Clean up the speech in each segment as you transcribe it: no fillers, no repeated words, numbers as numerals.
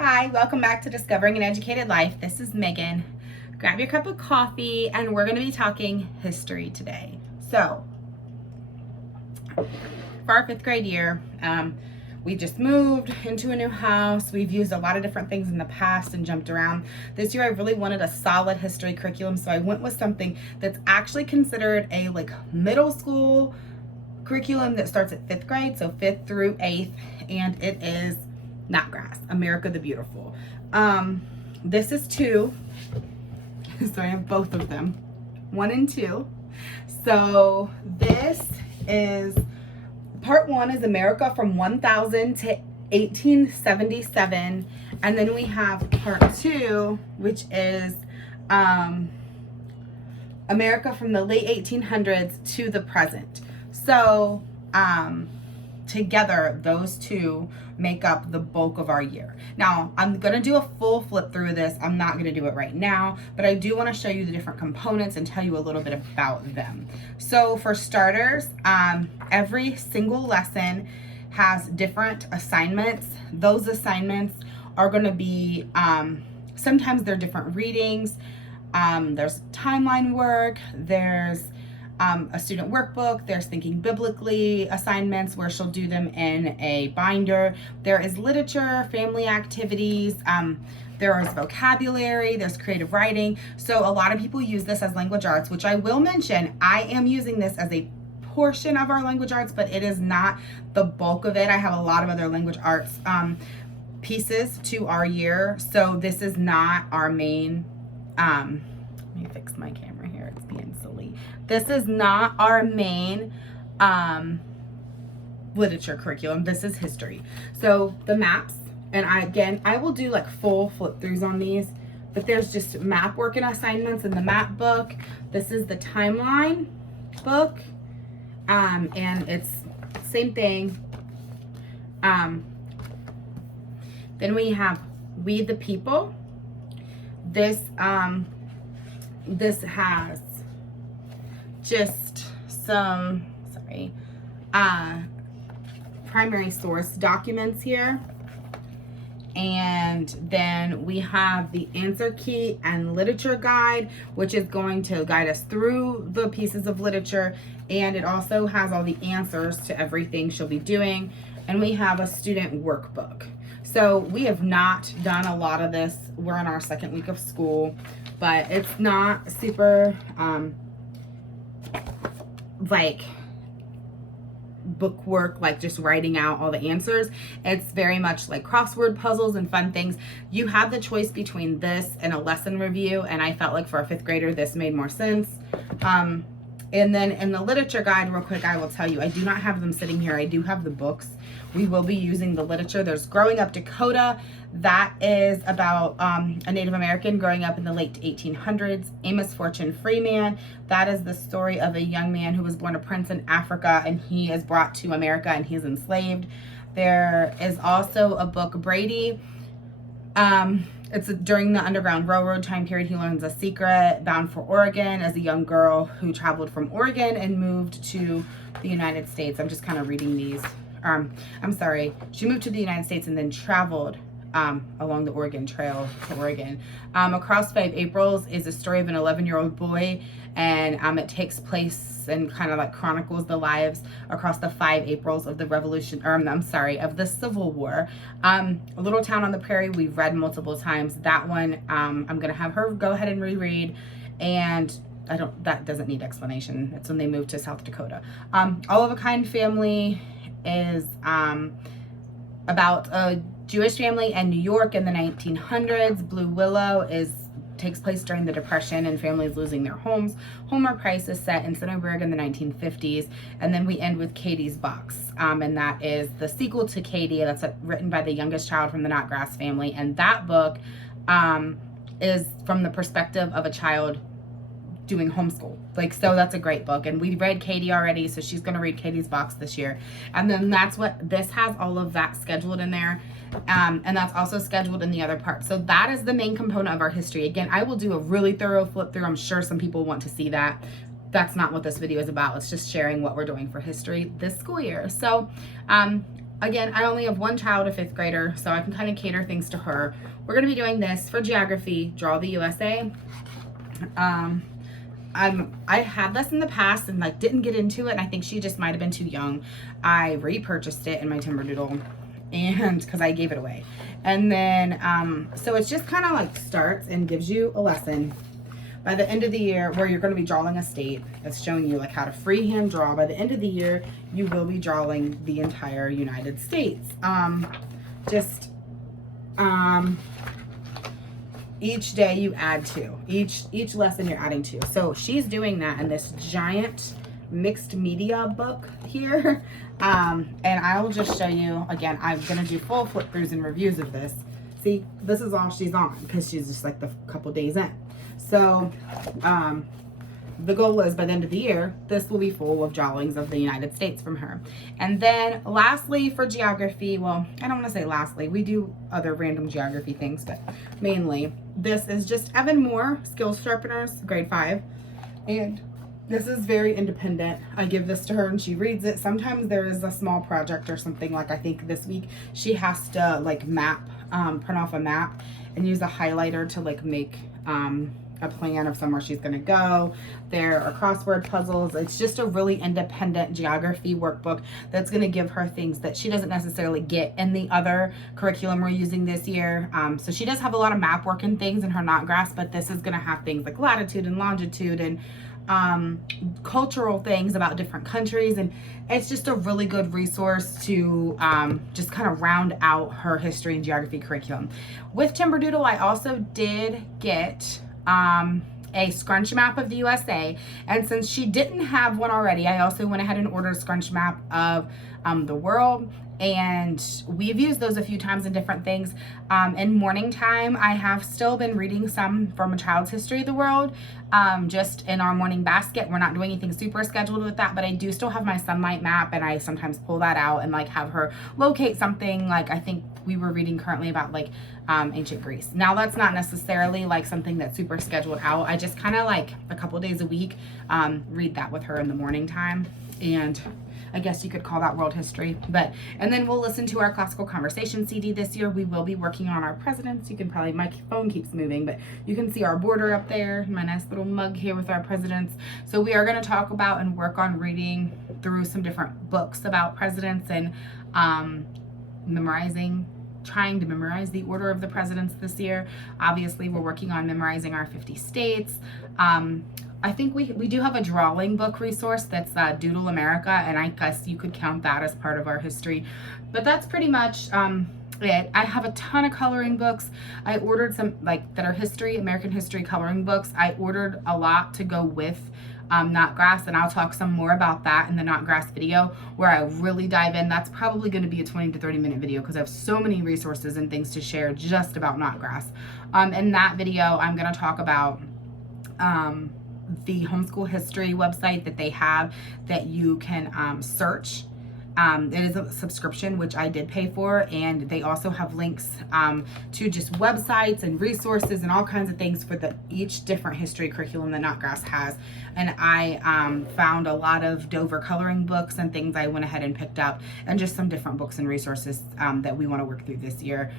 Hi, welcome back to Discovering an Educated Life. This is Megan. Grab your cup of coffee and we're going to be talking history today. So, for our fifth grade year, we just moved into a new house. We've used a lot of different things in the past and jumped around. This year I really wanted a solid history curriculum, so I went with something that's actually considered a middle school curriculum that starts at fifth grade, so fifth through eighth, and it is Snodgrass, America the Beautiful. This is 2, so I have both of them, 1 and 2. So this is, part 1 is America from 1000 to 1877, and then we have part 2, which is America from the late 1800s to the present. So together, those two make up the bulk of our year. Now, I'm gonna do a full flip through this. I'm not gonna do it right now, but I do wanna show you the different components and tell you a little bit about them. So for starters, every single lesson has different assignments. Those assignments are gonna be, sometimes they're different readings. There's timeline work, there's a student workbook, there's thinking biblically assignments where she'll do them in a binder. There is literature, family activities, there is vocabulary, there's creative writing. So a lot of people use this as language arts, which I will mention, I am using this as a portion of our language arts, but it is not the bulk of it. I have a lot of other language arts pieces to our year. So this is not our main, let me fix my camera here, it's being silly. This is not our main literature curriculum. This is history. So the maps, and I will do full flip throughs on these, but there's just map work and assignments in the map book. This is the timeline book, and it's same thing. Then we have We the People. This has just some, primary source documents here. And then we have the answer key and literature guide, which is going to guide us through the pieces of literature. And it also has all the answers to everything she'll be doing. And we have a student workbook. So we have not done a lot of this. We're in our second week of school, but it's not super book work, just writing out all the answers. It's very much like crossword puzzles and fun things. You have the choice between this and a lesson review, and I felt like for a fifth grader this made more sense. And then in the literature guide, real quick, I will tell you, I do not have them sitting here. I do have the books. We will be using the literature. There's Growing Up Dakota. That is about a Native American growing up in the late 1800s. Amos Fortune Freeman. That is the story of a young man who was born a prince in Africa, and he is brought to America and he's enslaved. There is also a book, Brady. It's during the Underground Railroad time period. He learns a secret, bound for Oregon as a young girl who traveled from Oregon and moved to the United States. I'm just kind of reading these. I'm sorry. She moved to the United States and then traveled along the Oregon Trail to Oregon. Across 5 Aprils is a story of an 11-year-old boy, and it takes place and kind of chronicles the lives across the 5 Aprils of the Revolution, of the Civil War. A Little Town on the Prairie, we've read multiple times. That one, I'm gonna have her go ahead and reread, and that doesn't need explanation. It's when they moved to South Dakota. All of a Kind Family is about a Jewish family in New York in the 1900s. Blue Willow takes place during the Depression and families losing their homes. Homer Price is set in Centerburg in the 1950s. And then we end with Katie's Box. And that is the sequel to Katie. That's written by the youngest child from the Snodgrass family. And that book is from the perspective of a child doing homeschool. So that's a great book. And we read Katie already, so she's going to read Katie's Box this year. And then this has all of that scheduled in there. And that's also scheduled in the other part. So that is the main component of our history. Again, I will do a really thorough flip through. I'm sure some people want to see that. That's not what this video is about. It's just sharing what we're doing for history this school year. So again, I only have one child, a 5th grader, so I can kind of cater things to her. We're going to be doing this for geography, Draw the USA. I had this in the past and like didn't get into it, and I think she just might have been too young. I repurchased it in my Timberdoodle, and because I gave it away. And then so it's just kind of like starts and gives you a lesson by the end of the year where you're going to be drawing a state. It's showing you like how to freehand draw. By the end of the year you will be drawing the entire United States. Each day you add to, each lesson you're adding to. So she's doing that in this giant mixed media book here. And I will just show you, again, I'm gonna do full flip throughs and reviews of this. See, this is all she's on because she's just like the couple days in. So the goal is by the end of the year, this will be full of drawings of the United States from her. And then lastly for geography, well, I don't want to say lastly, we do other random geography things, but mainly this is just Evan Moore, Skills Sharpeners, grade 5. And this is very independent. I give this to her and she reads it. Sometimes there is a small project or something, like I think this week she has to like map, print off a map and use a highlighter to like make a plan of somewhere she's going to go. There are crossword puzzles. It's just a really independent geography workbook that's going to give her things that she doesn't necessarily get in the other curriculum we're using this year. So she does have a lot of map work and things in her Knotgrass, but this is going to have things like latitude and longitude and cultural things about different countries, and it's just a really good resource to just kind of round out her history and geography curriculum. With Timberdoodle, I also did get a scrunch map of the USA, and since she didn't have one already, I also went ahead and ordered a scrunch map of the world, and we've used those a few times in different things. In morning time, I have still been reading some from A Child's History of the World, just in our morning basket. We're not doing anything super scheduled with that, but I do still have my sunlight map, and I sometimes pull that out and like have her locate something. Like I think we were reading currently about like ancient Greece. Now that's not necessarily like something that's super scheduled out. I just kind of like a couple days a week read that with her in the morning time, and I guess you could call that world history. But and then we'll listen to our classical conversation CD this year. We will be working on our presidents. You can probably, my phone keeps moving, but you can see our border up there, my nice little mug here with our presidents. So we are going to talk about and work on reading through some different books about presidents and trying to memorize the order of the presidents this year. Obviously, we're working on memorizing our 50 states. I think we do have a drawing book resource that's Doodle America, and I guess you could count that as part of our history. But that's pretty much it. I have a ton of coloring books. I ordered some like that are American history coloring books. I ordered a lot to go with Knotgrass, and I'll talk some more about that in the Knotgrass video where I really dive in. That's probably going to be a 20 to 30 minute video because I have so many resources and things to share just about Knotgrass. In that video, I'm going to talk about the homeschool history website that they have that you can search. It is a subscription, which I did pay for, and they also have links to just websites and resources and all kinds of things for each different history curriculum that Knotgrass has. And I found a lot of Dover coloring books and things I went ahead and picked up, and just some different books and resources that we want to work through this year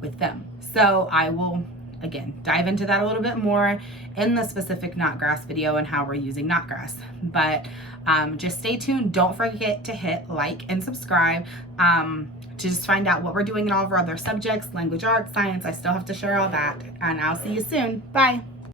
with them. So I will again dive into that a little bit more in the specific Knotgrass video and how we're using Knotgrass. But just stay tuned. Don't forget to hit like and subscribe to just find out what we're doing in all of our other subjects, language arts, science. I still have to share all that, and I'll see you soon. Bye.